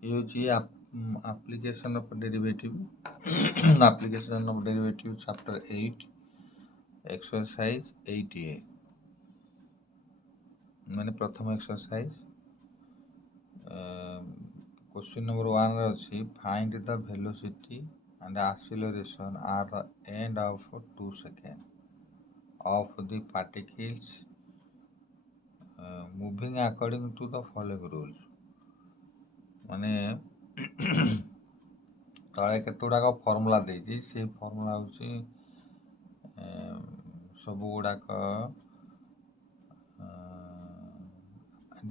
use application of derivative application of derivative chapter 8 exercise 8a माने प्रथम exercise question number 1 रे अछि find the velocity and acceleration at the end of 2 seconds of the particles moving according to the following rules माने तले केतुडाक formula देछि से formula होछि सब गुडाक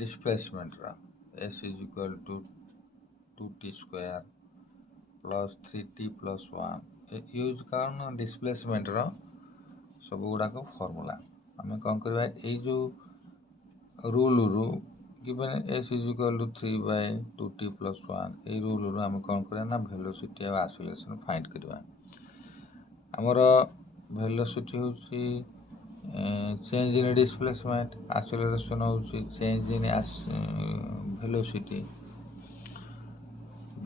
डिस्प्लेसमेंट रा s is equal to 2t square plus 3t plus 1 use कारण displacement रा सब गुडाक फॉर्मूला आमे कोन करबा ए जो रूल रू given s is equal to 3 by 2t plus 1 a rule रू आमे कोन करबा ना वेलोसिटी और एक्सेलरेशन फाइंड करबा हमर वेलोसिटी होछि change in displacement acceleration होछि change in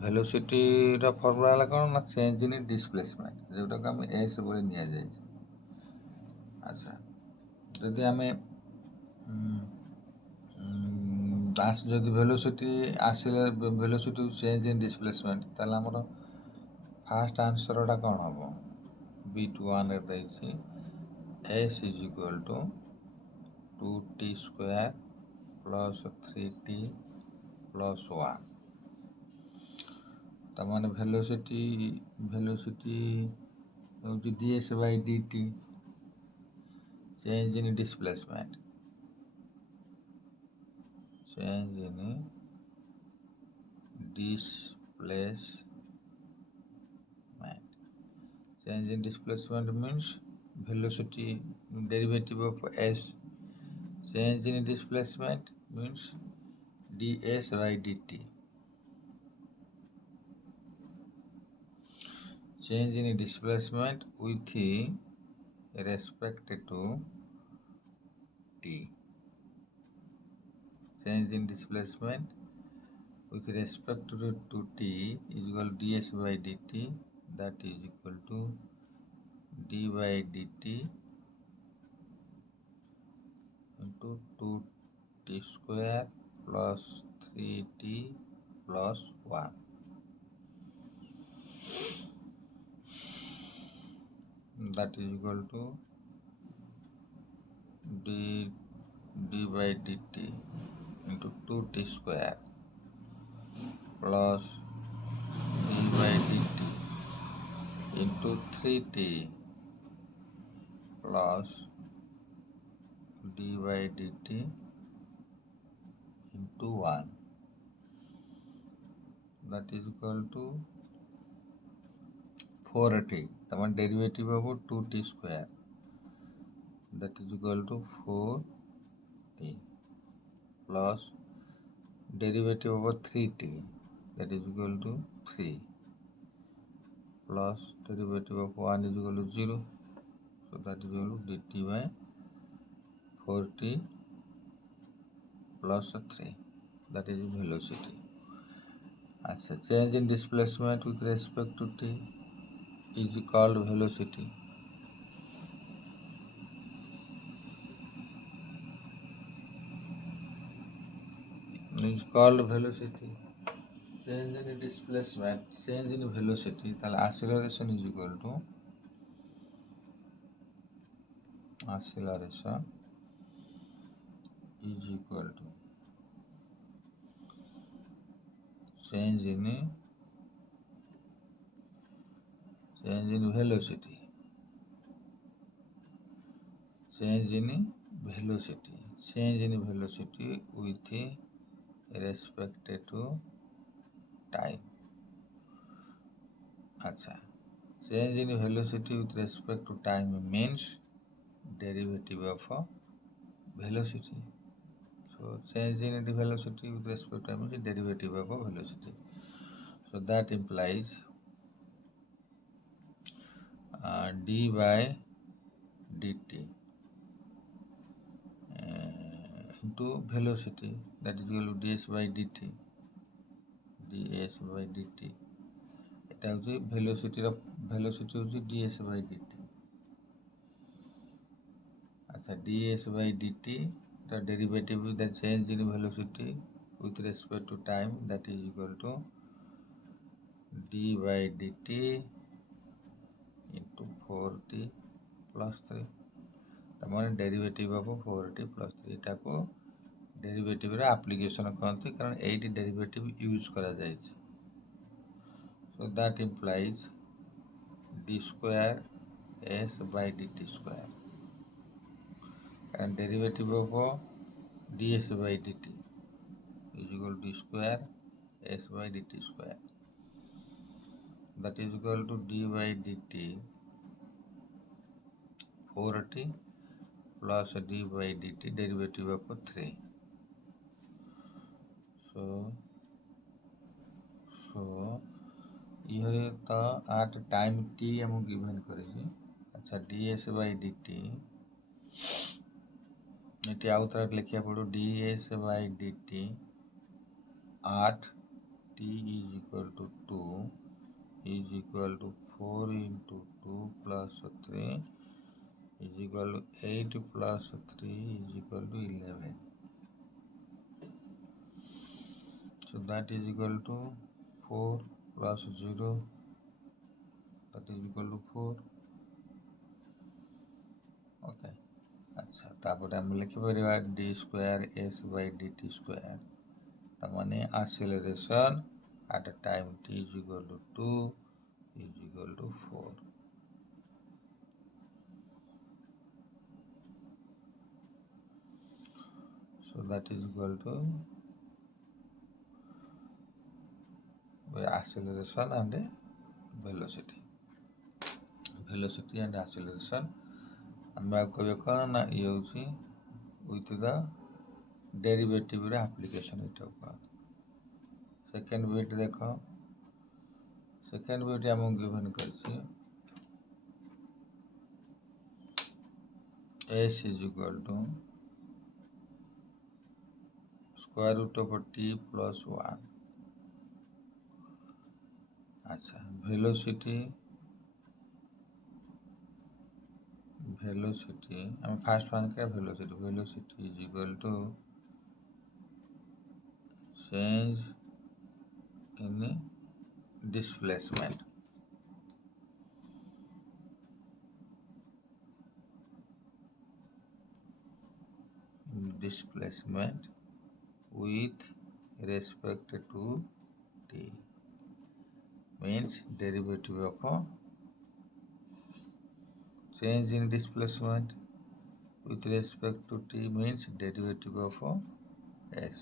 velocity रा फॉर्मूला ला कोन ना change in displacement जेटा कि हम s बोले निया जाय अच्छा जदि हमें दास जदि वेलोसिटी change in displacement ताला हमर फर्स्ट आंसर टा कोन हबो b21 रे दैछि s is equal to 2t square plus 3t plus 1 तमाने velocity होछि ds by dt change in displacement change in displacement means velocity derivative of s change in displacement means ds by dt change in displacement with respect to t change in displacement with respect to t is equal to ds by dt that is equal to d by dt into 2t square plus 3t plus 1 that is equal to d by dt into 2t square plus d by dt into 3t plus d by dt into 1 that is equal to 4t तमाम derivative of 2t square that is equal to 4t plus derivative of 3t that is equal to 3 plus derivative of 1 is equal to 0 so that is equal to dt by 4t plus 3 that is velocity अच्छा change in displacement with respect to t is called velocity change in displacement change in velocity ताले acceleration is equal to change in velocity with respect to time अच्छा change in velocity with respect to time means derivative of velocity so change in the velocity with respect to time is derivative of velocity so that implies d by dt into velocity that is equal to ds by dt ds by dt এটা হচ্ছে ভেলোসিটির velocity হচ্ছে ds by dt আচ্ছা ds by dt the derivative with the change in velocity with respect to time that is equal to d by dt into 4t plus 3 তার মানে derivative হব 4t plus 3 এটাকে ডেরিভেটিভের application কহନ୍ତି কারণ এইটি derivative use করা যাইছে so that implies d square s by dt square and derivative of ds by dt is equal to d square s by dt square that is equal to d by dt 4t plus d by dt derivative of 3 so here the at time t हम given करेंगे अच्छा ds by dt এটি outright লিখিয়া পড়ো ds by dt at t is equal to 2 is equal to 4 into 2 plus 3 is equal to 8 plus 3 is equal to 11 so that is equal to 4 plus 0 that is equal to 4 okay আচ্ছা তারপরে আমরা লিখে পারিবা d square s by dt square তার মানে acceleration at a time t is equal to 2 is equal to 4 so that is equal to acceleration and velocity and acceleration ଆମେ ଆଉ କହିବା କ'ଣ ନା ଇଏ ହେଉଛି with the derivative ର application ଏଇଟାକୁ କୁହନ୍ତି ସେକେଣ୍ଡ ବିଟ୍ ଦେଖ ସେକେଣ୍ଡ ବିଟ୍ ଆମକୁ given କରିଛି s is equal to square root of t plus 1 अच्छा velocity हम फास्ट वन का velocity is equal to change in displacement with respect to t means derivative of change in displacement with respect to t means derivative of s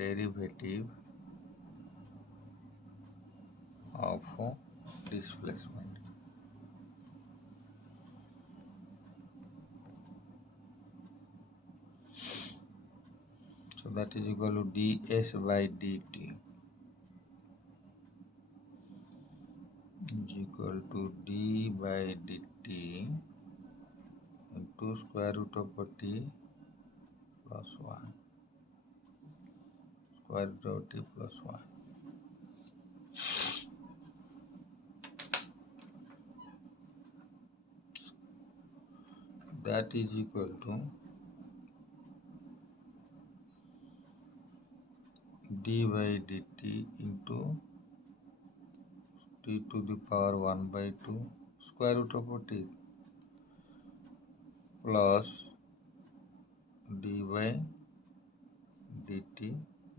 derivative of displacement so that is equal to ds by dt is equal to d by dt into square root of t plus 1 square root of t plus 1 that is equal to d by dt into t to the power 1 by 2 square root of t plus d by dt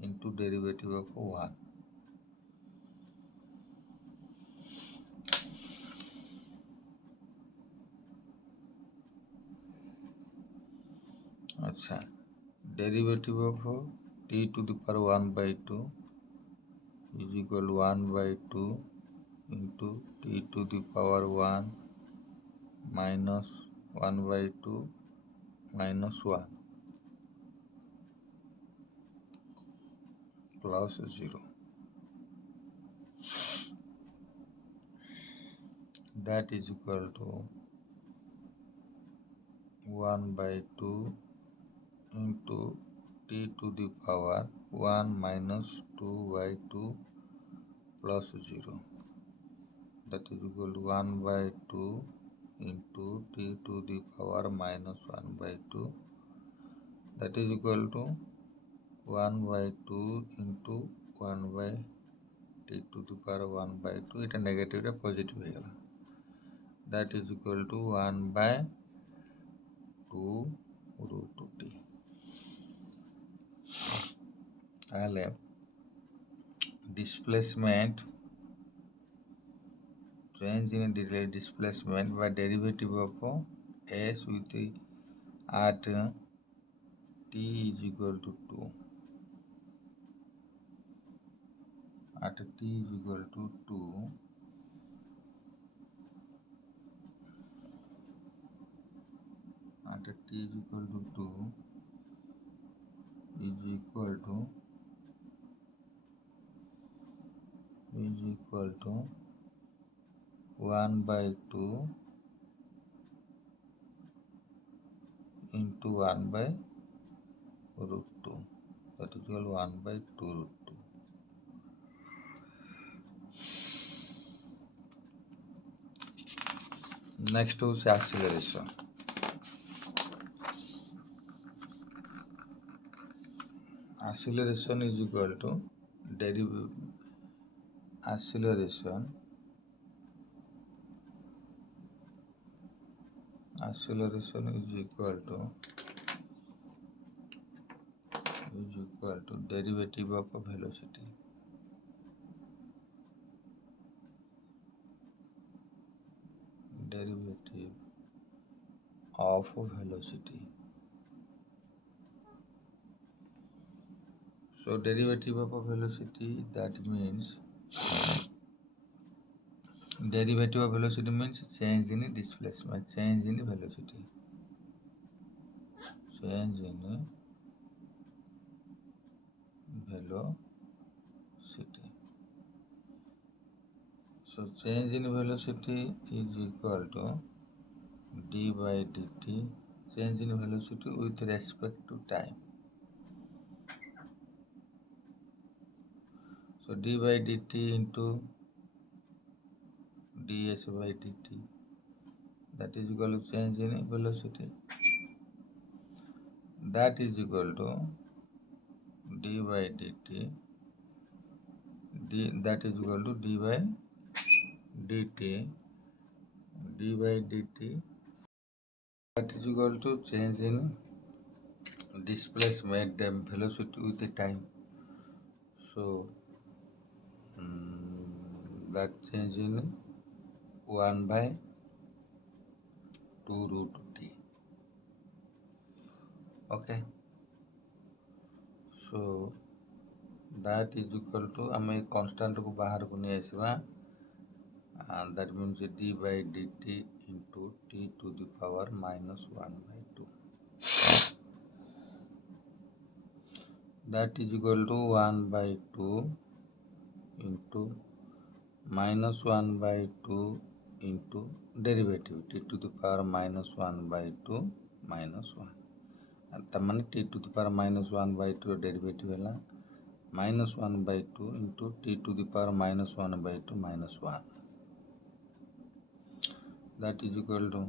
into derivative of 1 अच्छा derivative of t to the power 1 by 2 is equal to 1 by 2 into t to the power 1 minus 1 by 2 minus 1 plus 0 that is equal to 1 by 2 into t to the power 1 minus 2 by 2 plus 0. That is equal to 1 by 2 into t to the power minus 1 by 2. That is equal to 1 by 2 into 1 by t to the power 1 by 2. It is negative positive. That is equal to 1 by 2 root t. Displacement, change in displacement by derivative of s with at t is equal to 2. At t is equal to 2, at t is equal to 2 is equal to 1 by 2 into 1 by root 2. That is equal to 1 by 2 root 2. Next is acceleration. Acceleration is equal to acceleration is equal to derivative of velocity. Derivative of velocity. So derivative of velocity, that means derivative of velocity means change in displacement, change in velocity. Change in velocity. So change in velocity is equal to d by dt, change in velocity with respect to time. So d by dt into ds by dt, that is equal to change in velocity. That is equal to d by dt, that is equal to d by dt, that is equal to change in displacement and velocity with the time. So that change in 1 by 2 root t. Okay. So that is equal to हमें constant को बाहर को नहीं आसवा, and that means d by dt into t to the power minus 1 by 2. That is equal to 1 by 2 into minus 1 by 2 into derivative t to the power minus 1 by 2 minus 1. तमन t to the power minus 1 by 2 derivative है minus 1 by 2 into t to the power minus 1 by 2 minus 1. That is equal to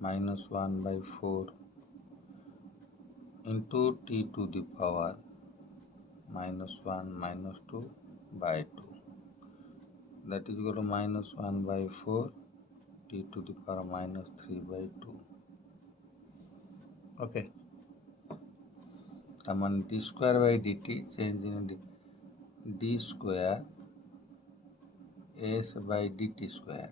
minus 1 by 4 into t to the power minus 1 minus 2 by 2. That is equal to minus 1 by 4 t to the power minus 3 by 2. Okay. Taman d square by dt, change in d square s by dt square.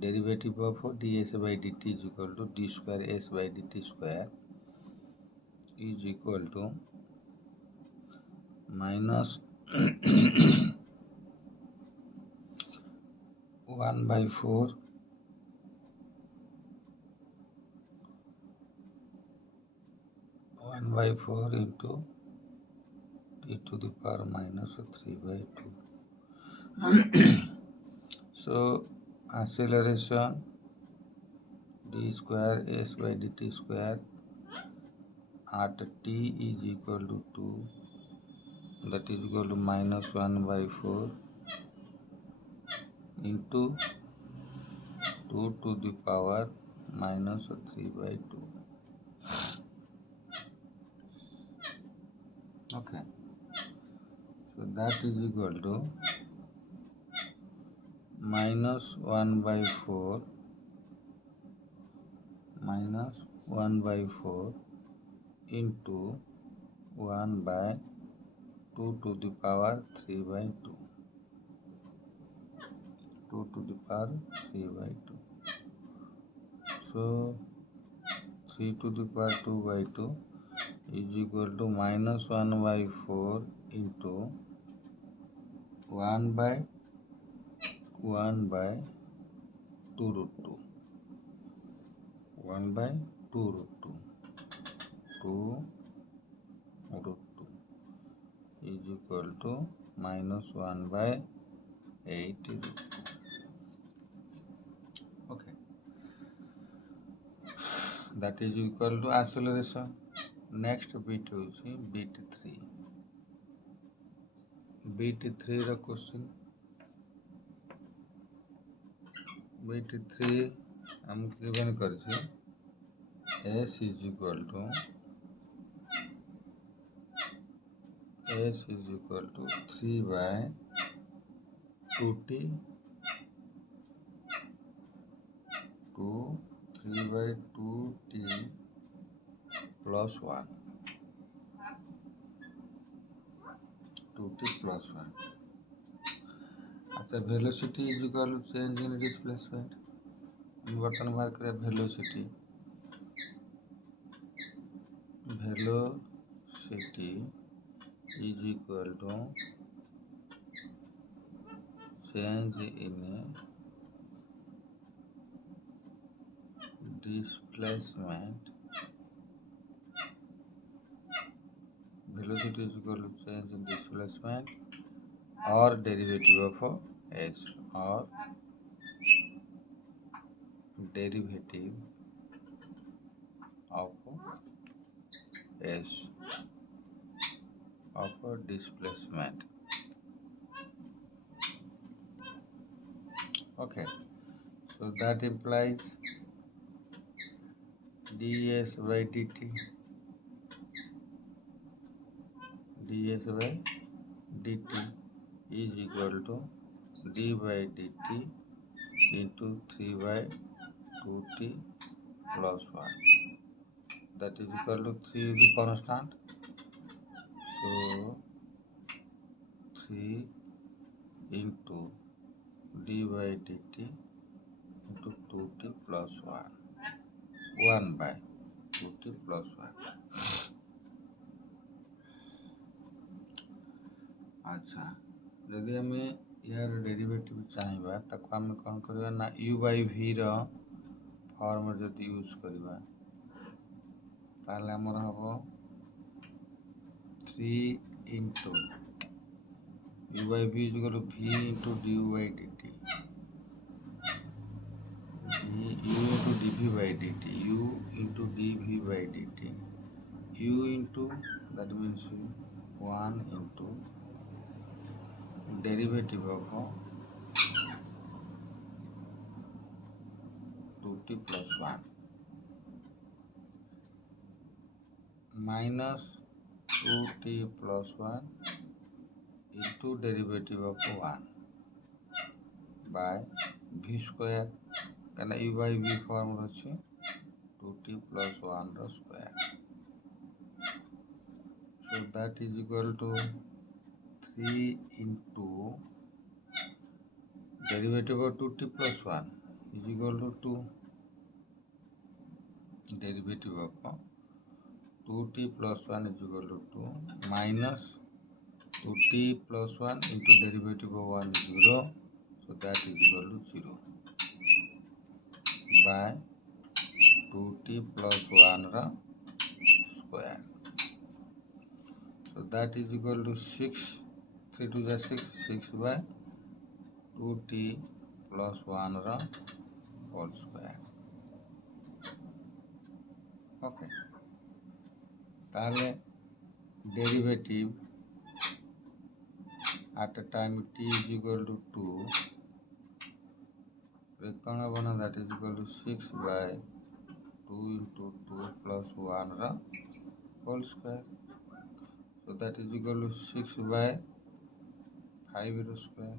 Derivative of ds by dt is equal to d square s by dt square is equal to minus 1 by 4 into t to the power minus 3 by 2. So acceleration d square s by dt square at t is equal to 2, that is equal to minus 1 by 4 into 2 to the power minus 3 by 2. Okay, so that is equal to minus 1 by 4 into 1 by 2 to the power 3 by 2. 2 to the power 3 by 2. So 3 to the power 2 by 2 is equal to minus 1 by 4 into 1 by 2 root 2. 1 by 2 root 2. 2 root 2 is equal to minus 1 by 8 root 2. Okay, that is equal to acceleration. Next bit is bit 3. Bit 3 ର question. Bit 3 हमको given करछे s is equal to 3 by 2t to 3 by 2t plus 1. 2t plus 1. अच्छा, velocity is equal to change in displacement. Button मार करें velocity is equal to change in displacement. Velocity is equal to change in displacement or derivative of s, or derivative of s of displacement. Okay, so that implies ds by dt is equal to d by dt into 3 by 2t plus 1. That is equal to 3 is the constant. So 3 into d by dt into 2t plus 1. 1 by 2t plus 1. अच्छा, यदि आम यार derivative चाहिए ताको आम कौन करवा ना u by v रो फॉर्म जदि यूज करवा ताले हमर हबो 3 into u by v is equal to v into du by dt, u into dv by dt, u into dv by dt, u into, that means 1 into derivative of 2t plus 1 minus 2t plus 1 into derivative of 1 by v square, कहना u by v form रही 2t plus 1 रो square. So that is equal to 3 into derivative of 2t plus 1 is equal to 2. Derivative of 2t plus 1 is equal to 2 minus 2t plus 1 into derivative of 1 is 0. So that is equal to 0 by 2t plus 1 ra square. So that is equal to 6. 3 to the 6, 6 by 2t plus 1 ra whole square. Okay. তাহলে derivative at a time t is equal to 2 কଣ ହେବ ନା that is equal to 6 by 2 into 2 plus 1 ର whole square. So that is equal to 6 by 5 ର square.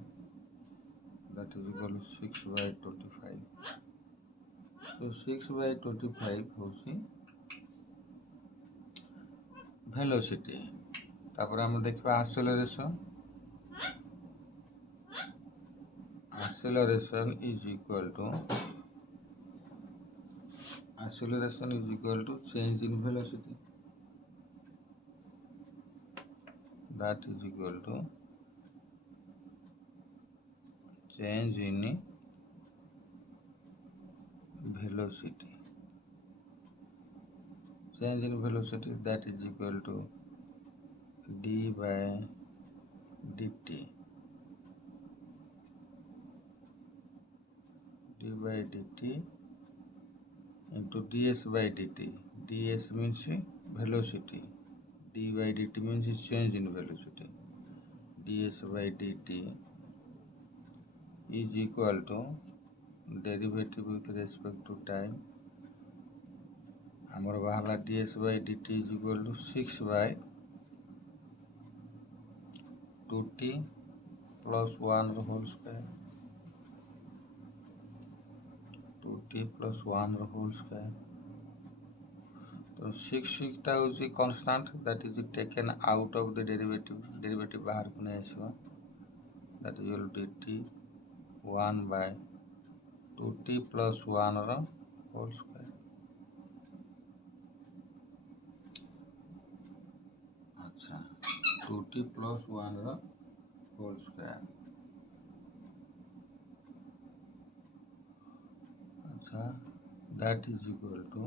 That is equal to 6 by 25. So 6 by 25 ହେଉଛି velocity. ତାପରେ ଆମେ ଦେଖିବା acceleration. Acceleration is equal to change in velocity. That is equal to change in velocity. Change in velocity, that is equal to d by dt. d by dt into ds by dt. ds means velocity. d by dt means change in velocity. ds by dt is equal to derivative with respect to time. ଆମର ବାହାରିଲା ds by dt is equal to 6 by 2t plus 1 ର whole square. 2t plus 1 ର whole square. So 6 ଟା ହେଉଛି constant, that is taken out of the derivative ବାହାରକୁ ନେଇ ଆସିବ. That is equal to dt 1 by 2t plus 1 ର whole square. अच्छा 2t plus 1 ର whole square. अच्छा that is equal to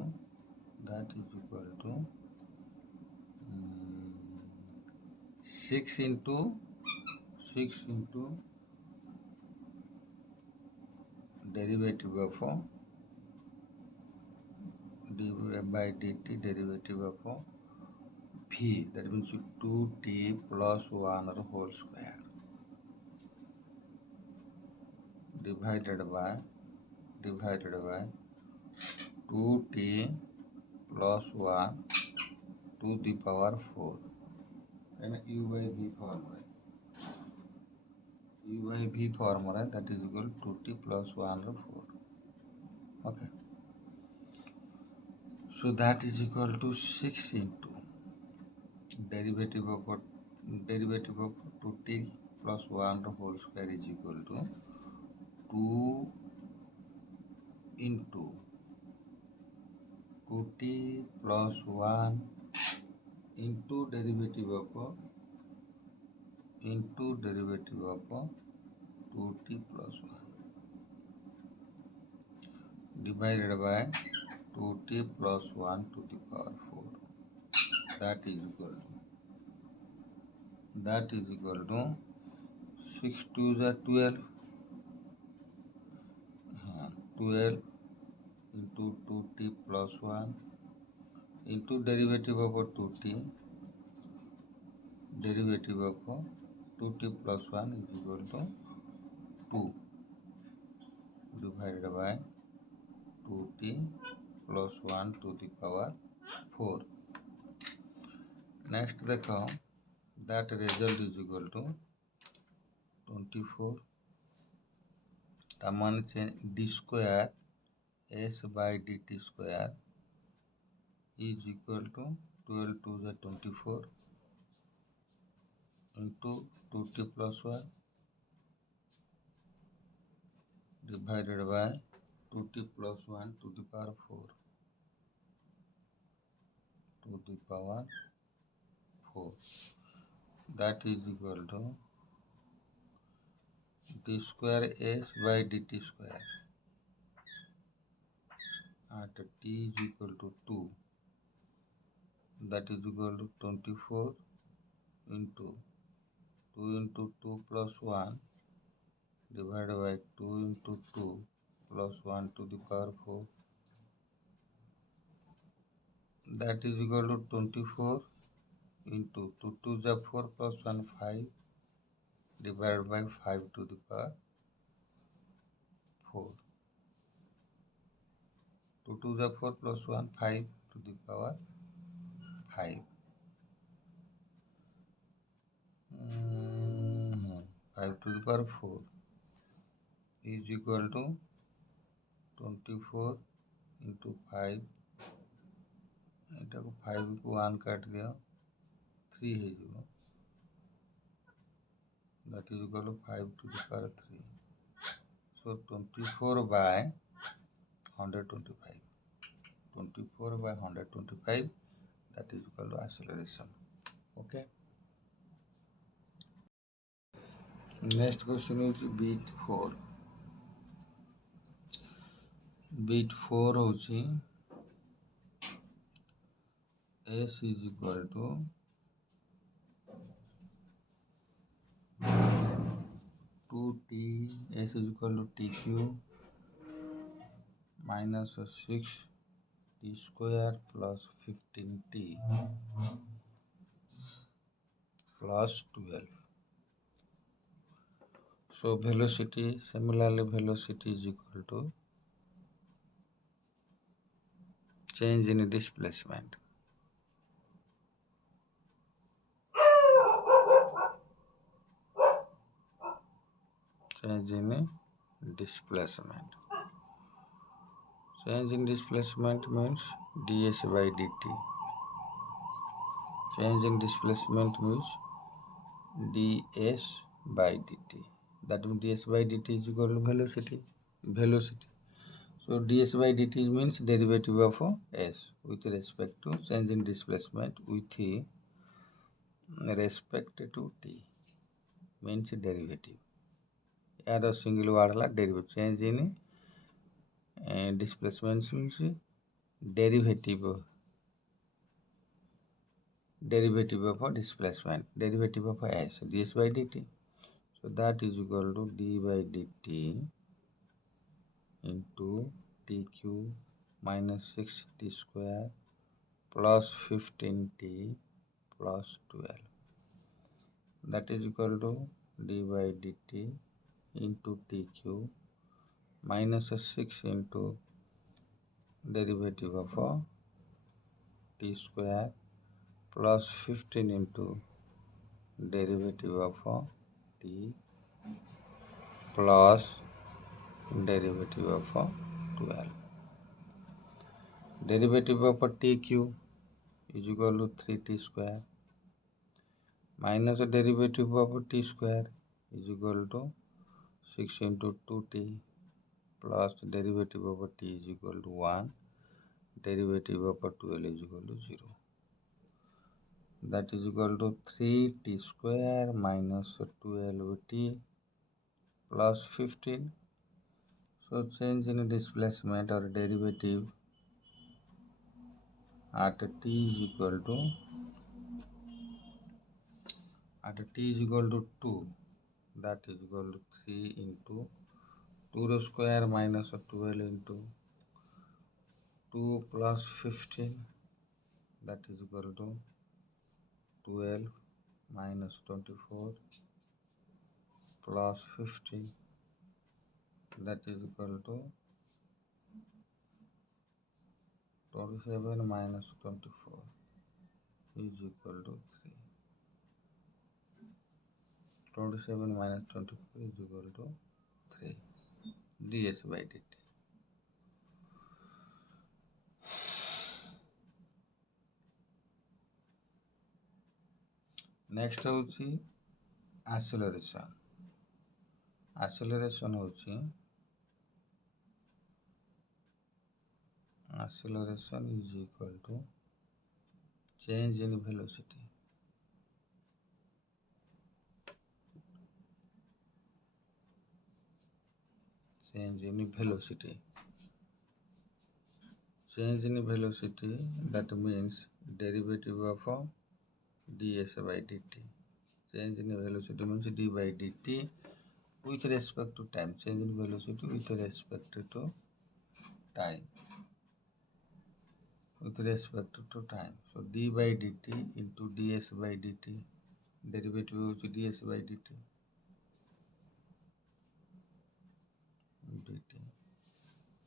6 into derivative of d by dt derivative of v, that means 2t plus 1 ର whole square divided by 2t plus 1 to the power 4 and u by v formula, that is equal to 2t plus 1 ର 4. Okay, so that is equal to 6 into derivative of 2t plus 1 ର whole square is equal to 2 into 2t plus 1 into derivative of 2t plus 1 divided by 2t plus 1 to the power 4. That is equal to 6 to the 12. 12 into 2t plus 1 into derivative of 2t plus 1 is equal to 2 divided by 2t plus 1 to the power 4. Next देखो, that result is equal to 24. तामान d square s by dt square is equal to 12 to the 24 into 2t plus 1 divided by 2t plus 1 to the power 4 to the power 4. That is equal to d square s by dt square at t is equal to 2, that is equal to 24 into 2 plus 1 divided by 2 into 2 plus 1 to the power 4. that is equal to 24 into 2 to the 4 plus 1 5 divided by 5 to the power 4. 2 to the 4 plus 1 5 to the power 5. 5 to the power 4 is equal to 24 into 5. ଏଟାକୁ 5 को 1 काट दिया 3 है जो that is equal to 5 to the power 3. So 24 by 125. 24 by 125, that is equal to acceleration. Okay. Next question is bit 4. Bit 4 होची s is equal to 2t, s is equal to tq minus 6 t square plus 15t plus 12. So velocity, similarly velocity is equal to change in displacement. Change in displacement. Change in displacement means ds by dt. Change in displacement means ds by dt. That means ds by dt is equal to velocity. So ds by dt means derivative of s with respect to change in displacement with respect to t means derivative. यार single word ला derivative change in displacement means derivative of displacement, derivative of s, ds by dt. So that is equal to d by dt into tq minus 6t square plus 15t plus 12. That is equal to d by dt into tq minus 6 into derivative of t square plus 15 into derivative of t plus derivative of 12. Derivative of tq is equal to 3t square minus the derivative of t square is equal to 6 into 2t plus derivative of t is equal to 1. Derivative of 12 is equal to 0. That is equal to 3t square minus 12t plus 15. So change in displacement or derivative at t is equal to 2. That is equal to 3 into 2 square minus 12 into 2 plus 15. That is equal to 12 minus 24 plus 15. That is equal to 27 minus 24 is equal to 3. 27 minus 24 is equal to 3 ds by dt. Next होची acceleration. Acceleration होची acceleration is equal to change in velocity. Change in velocity. Change in velocity, that means derivative of ds by dt. Change in velocity means d by dt with respect to time. Change in velocity with respect to time. with respect to time. So d by dt into ds by dt, derivative of ds by dt,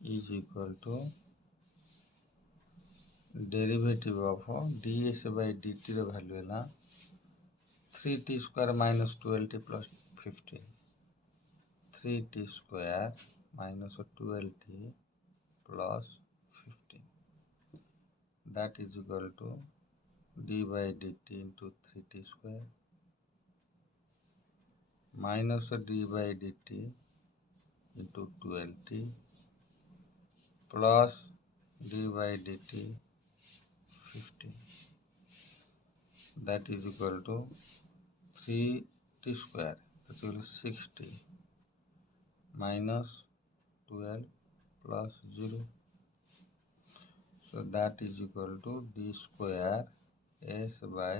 is equal to derivative of ds by dt ର value ହେଲା 3t square minus 12t plus 15. 3t square minus 12t plus 15. That is equal to d by dt into 3t square minus d by dt into 12t plus d by dt 15. That is equal to 3t square, that is equal to 6t minus 12 plus 0. So that is equal to d square s by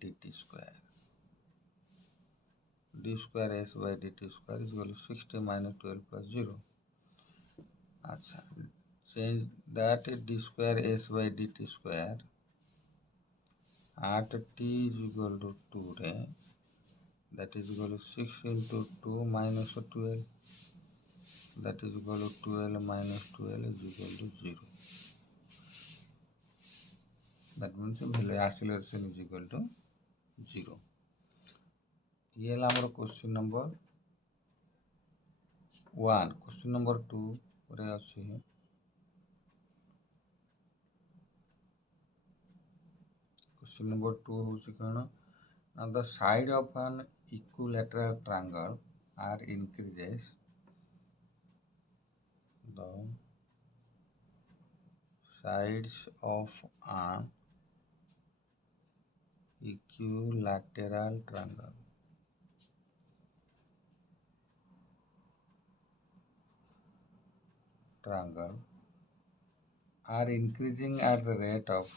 dt square. D square s by dt square is equal to 60 minus 12 plus 0. अच्छा, change that d square s by dt square at t is equal to 2 re, that is equal to 6 into 2 minus 12, that is equal to 12 minus 12 is equal to 0. That means value acceleration is equal to 0. ये है हमारा question number 1. Question number 2 रे अछि question number 2 होछि कौन now the side of an equilateral triangle are increases, the sides of an equilateral triangle are increasing at the rate of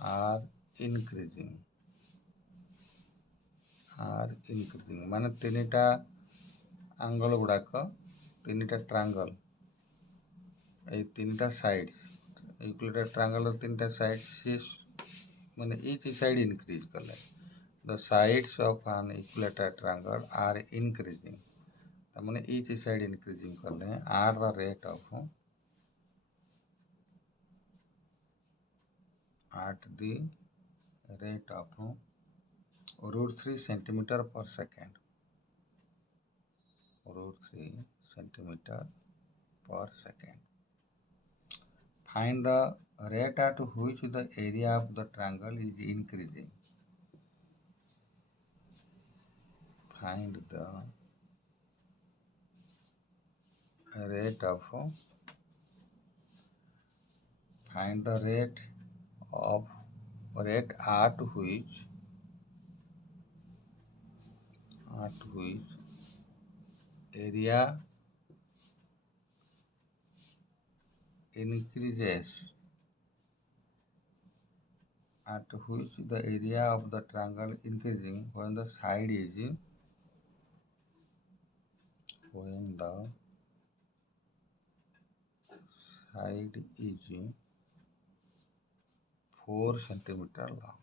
are increasing माने तीनटा angle गुड़ाक तीनटा ट्रायंगल ए तीनटा sides equilateral triangle तीनटा साइड्स माने each side increase कले the sides of an equilateral triangle are increasing माने each side increasing कले are the rate of at the rate of root 3 centimeter per second. Root 3 centimeter per second. Find the rate at which the area of the triangle is increasing. Find the rate at which area increases, at which the area of the triangle increasing when the side is 4 centimeter long.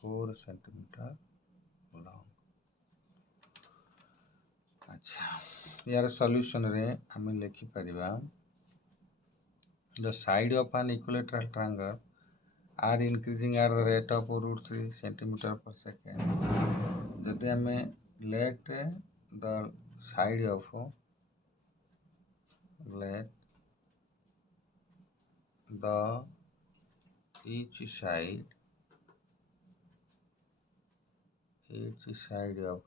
4 centimeter long. अच्छा, यार solution रे हम लिखि परिबा the side of an equilateral triangle are increasing at the rate of root 3 centimeter per second. जदि हमें let the side of let the each side of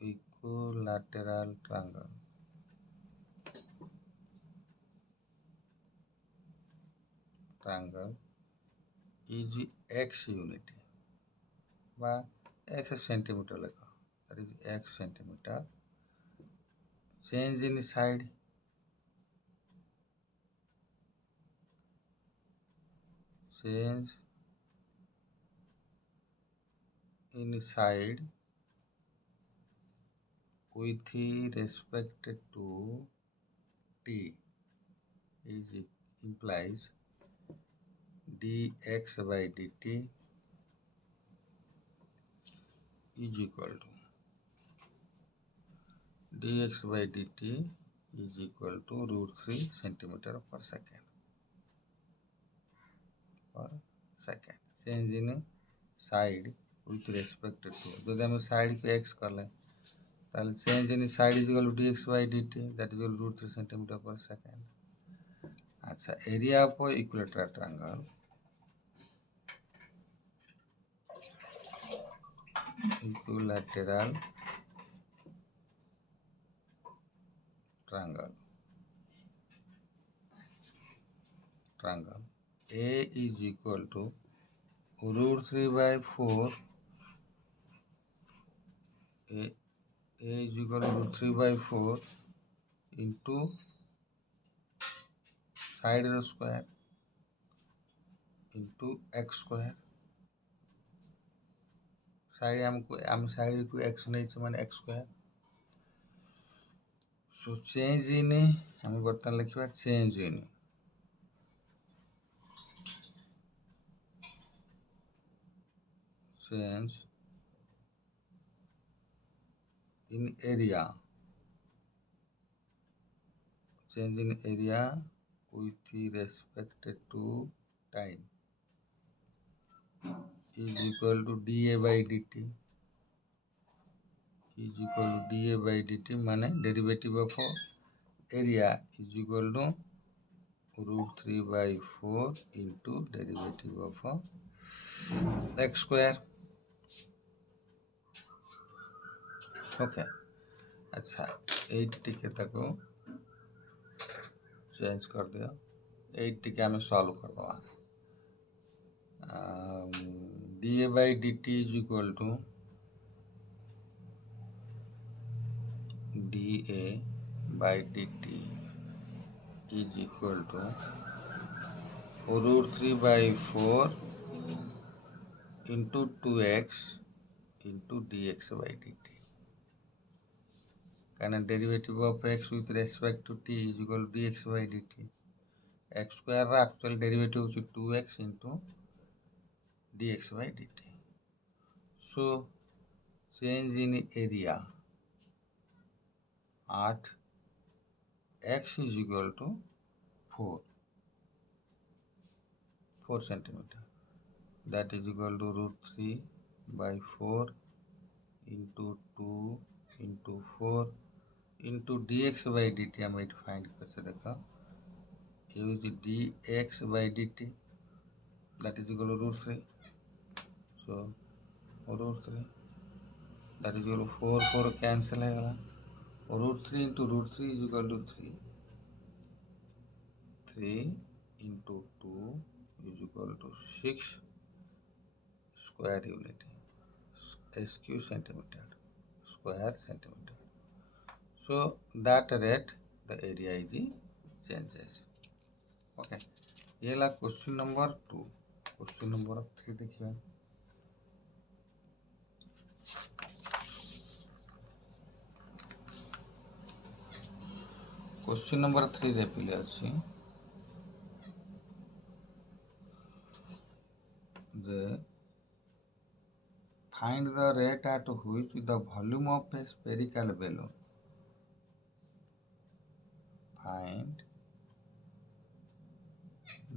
equilateral triangle is x unit by x centimeter lekha, that is x centimeter. Change in side with respect to t implies dx by dt is equal to dx by dt is equal to √3 centimeter per second. Change in side with respect to যদি আমি side को x करले তাহলে change in side is equal to dx by dt that is equal to √3 centimeter per second. अच्छा, area of equilateral triangle triangle A is equal to √3 by 4 A is equal to √3 by 4 into side square into x square. Side हम side को x नहीं माने x square. So change in हम बर्तन लिखिबा change in area. Change in area with respect to time is equal to dA by dt is equal to dA by dt माने derivative of area is equal to √3 by 4 into derivative of x square. Okay. अच्छा 8 टिके तक change कर दिया 8 टिके हमें solve कर दवा dA by dt is equal to dA by dt is equal to √3 by 4 into 2x into dx by dt. Can derivative of x with respect to t is equal to dx by dt. X square actual derivative is 2x into dx by dt. So change in area at x is equal to 4 centimeter. That is equal to √3 by 4 into 2 into 4 into dx by dt. हम it find करके देखा use dx by dt that is equal to √3. So √3 that is equal to 4 cancel है गला √3 into √3 is equal to 3 into 2 is equal to 6 square unit SQ centimeter square centimeter. So that rate the area is changes. Okay, ये ला question number 2. Question number 3 देखिए question number 3 रे पिले अछि the find the rate at which the volume of a spherical balloon find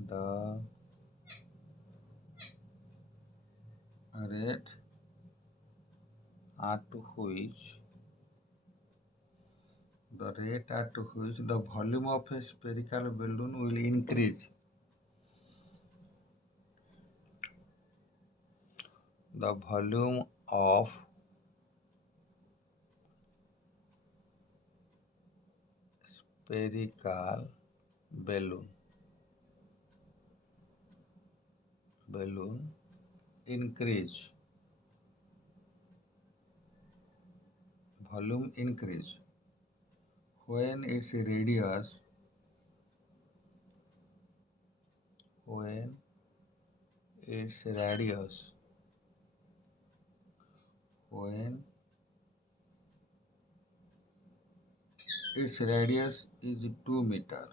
the rate at which the volume of a spherical balloon will increase. The volume of spherical balloon increase. Volume increase when its radius its radius is 2 meter.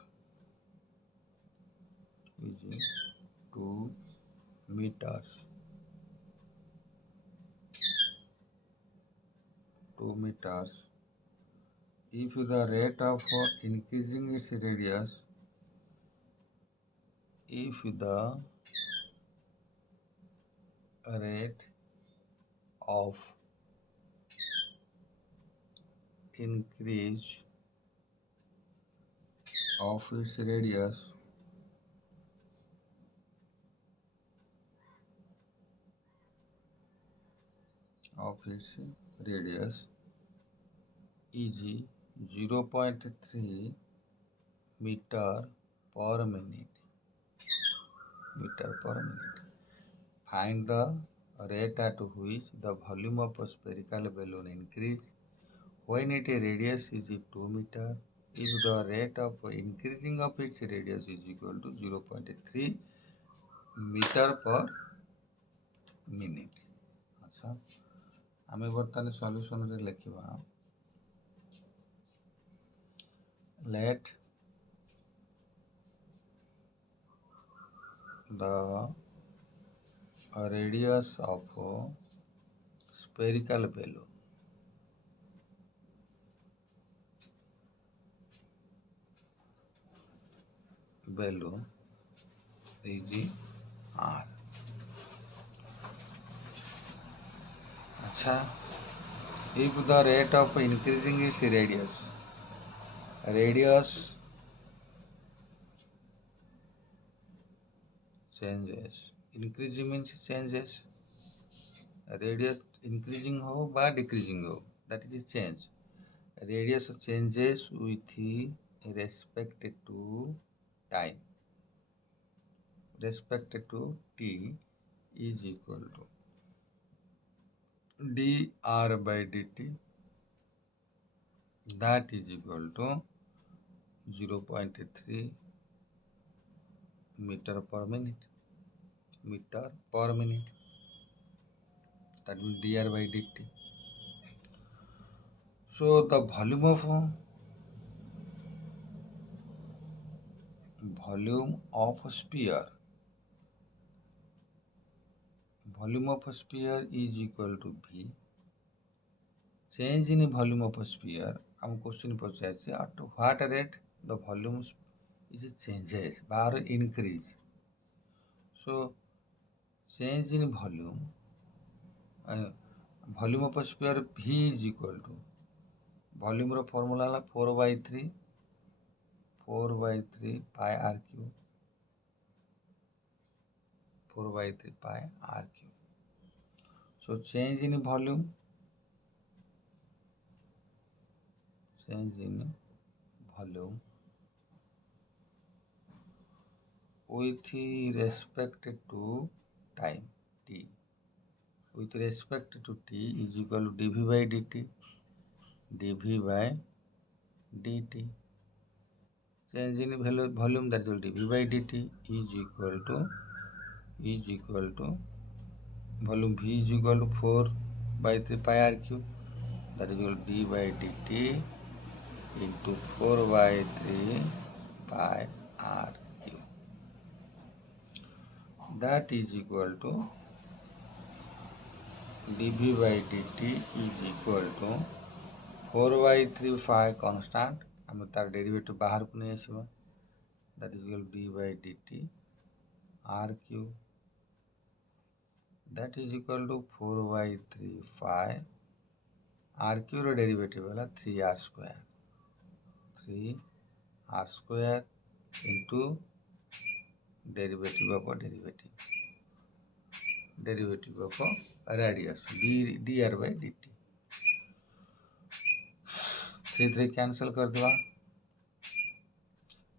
Is 2 meters. 2 meters. If the rate of increasing its radius, if the rate of increase of its radius is 0.3 meter per minute. Find the rate at which the volume of a spherical balloon increase when its radius is 2 meter. If the rate of increasing of its radius is equal to 0.3 meter per minute. अच्छा आमे बर्तमान solution रे लिखिबा let the radius of spherical balloon is r. अच्छा if the rate of increasing its radius changes, increasing means changes, radius increasing हो बा decreasing हो, that is change. Radius changes with respect to time. Respect to t is equal to dr by dt, that is equal to 0.3 meter per minute. That will dr by dt. So the volume of sphere is equal to v. Change in volume of a sphere. हम question पचारे at what rate the volume is changes bar increase. So change in volume of a sphere v is equal to volume रो formula ला 4/3 pi r cube. 4/3 pi r cube. So change in volume with respect to time t. With respect to t is equal to dv by dt. Change in volume, that will dv by dt is equal to volume v is equal to 4/3 pi r cube, that is equal to d by dt into 4/3 pi r cube, that is equal to dv by dt is equal to 4/3 phi constant. हम तार derivative बाहर को नहीं आसीबा, that is equal to d by dt r cube, that is equal to 4/3 phi r cube row derivative वाला 3r square into derivative of radius dr by dt. 3 cancel कर दवा,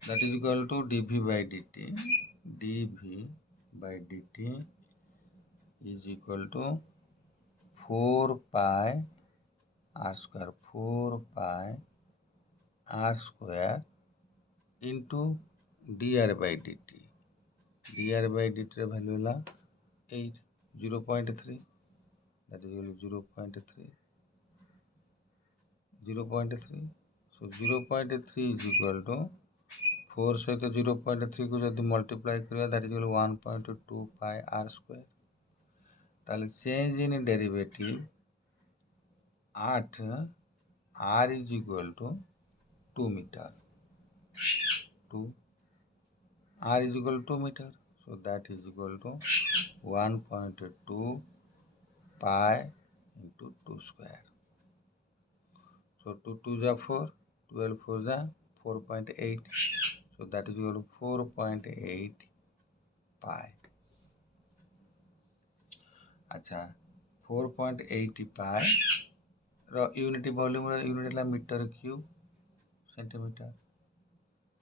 that is equal to dv by dt is equal to 4 pi r square into dr by dt. dr by dt रे value La 8 0.3, that is equal to 0.3. So 0.3 is equal to 4 सहित 0.3 को जब multiply करिया that is 1.2 pi R square ताले change in derivative at r is equal to 2 meter. 2 r is equal to 2 meter. So that is equal to 1.2 pi into 2 square. So 2 2 is 4, 12 4 is 4.8. So that is equal to 4.8 pi. अच्छा 4.8 pi unit volume unit है metre cube centimetre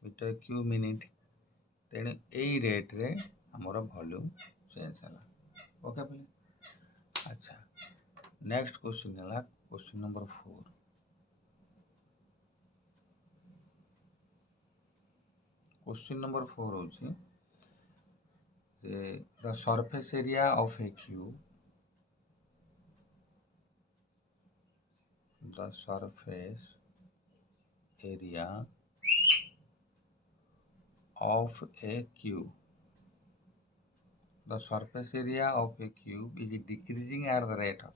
metre cube minute तेणु यही rate रे आमर volume change है okay बोले अच्छा next question है क्वेश्चन नंबर 4 क्वेश्चन नंबर 4 होची the surface area of A cube the surface area of a cube. The surface area of a cube is decreasing at the rate of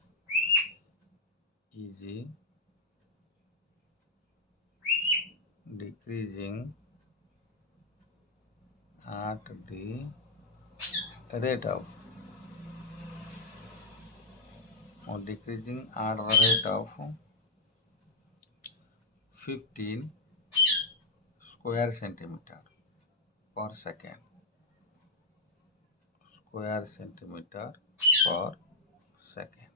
decreasing at the rate of decreasing at the rate of 15 square centimeter per second. Square centimeter per second.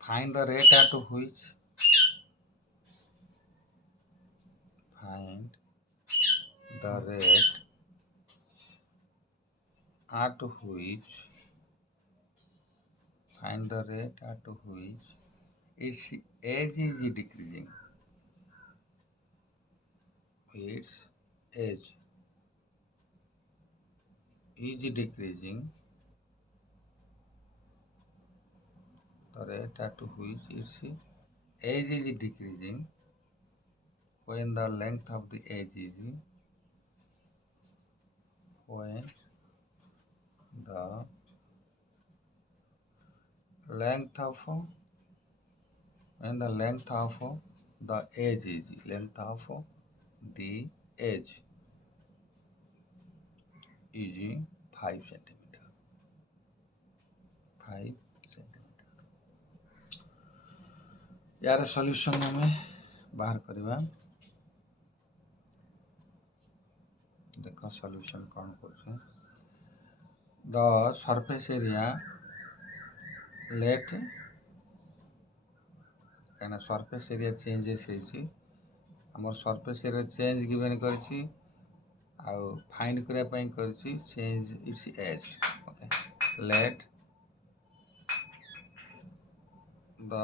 Find the rate at which find the rate at which find the rate at which its age is decreasing. Its age is decreasing. The rate at which its age is decreasing when the length of the age is when the length of the age is length of the age is 5 centimeter. 5 centimeter. यार solution हमें बाहर करवा देखो solution कौन कर the surface area let कहीं surface area changes होमर surface area change given कर फाइंड करने change it's as okay let the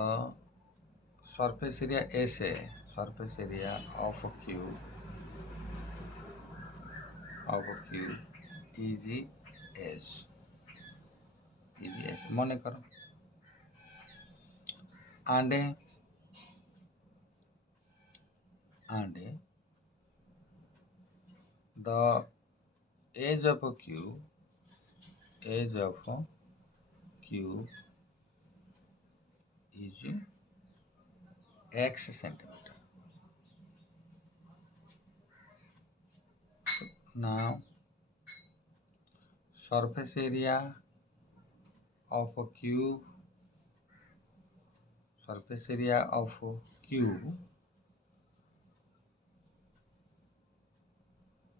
surface area S a surface area of cube is S मन कर and the age of a cube is x centimeter. Now surface area of a cube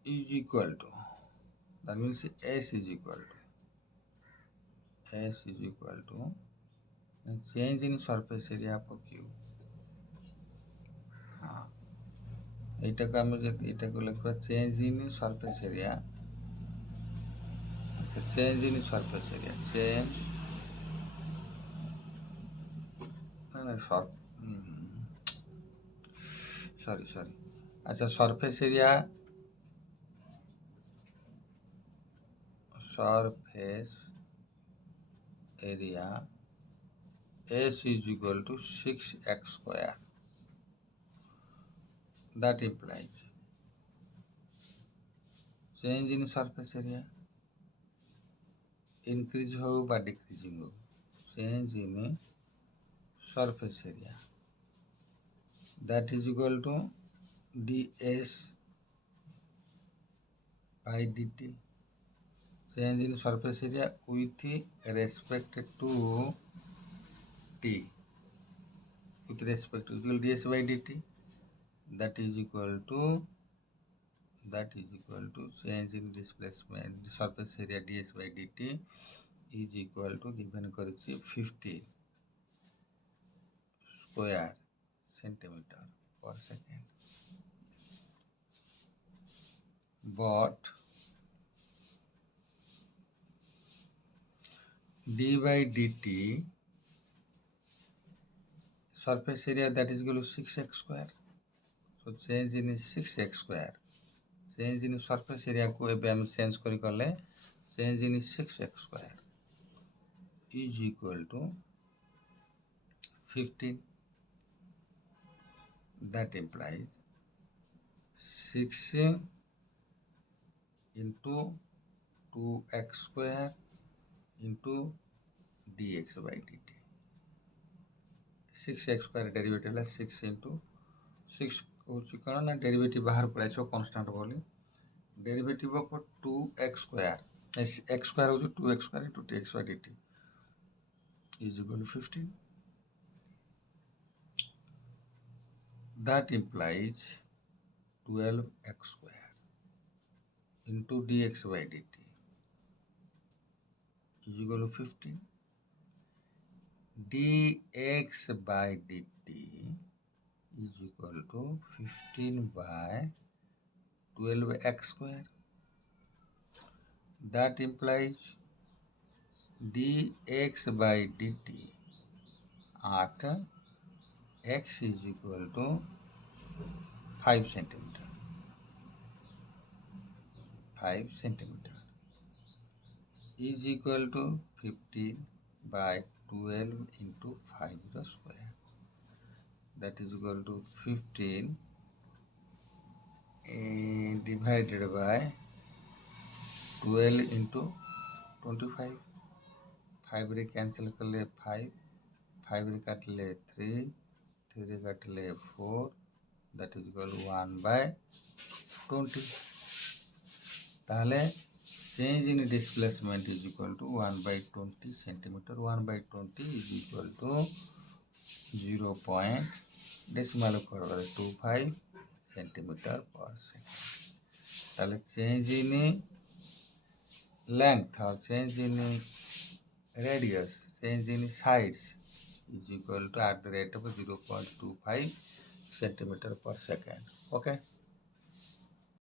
is equal to that means s is equal to change in surface area of a cube. हाँ এইটা को আমি এটা को লিখবা change in surface area আচ্ছা change in surface area change না sorry আচ্ছা surface area S is equal to 6x square that implies change in surface area increase हो বা decreasing हो, change in surface area that is equal to ds by dt, change in surface area with respect to t, with respect to ds by dt, that is equal to change in displacement surface area ds by dt is equal to given करिछि 50 square centimeter per second. But d by dt surface area that is equal to 6x square, so change in 6x square, change in surface area को एबे हम change करी करले change in 6x square is equal to 15, that implies 6 into 2x square into dx by dt, 6x square derivative है 6 into 6 होची कौन ना derivative बाहर पड़े छो कांस्टेंट बोली derivative of 2x square x square होची 2x square into dx by dt is equal to 15, that implies 12x square into dx by dt is equal to 15, dx by dt is equal to 15 by 12x square, that implies dx by dt at x is equal to 5 centimeter, 5 centimeter is equal to 15 by 12 into 5 the square, that is equal to 15 divided by 12 into 25, 5 रे cancel कर ले 5, 5 रे काट ले 3, 3 रे काट ले 4, that is equal to 1 by 20, ताहले change in displacement is equal to 1 by 20 centimeter, 1 by 20 is equal to 0. decimal कर 25 centimeter per second, ताहले change in length or change in radius, change in sides is equal to at the rate of 0.25 centimeter per second. Okay.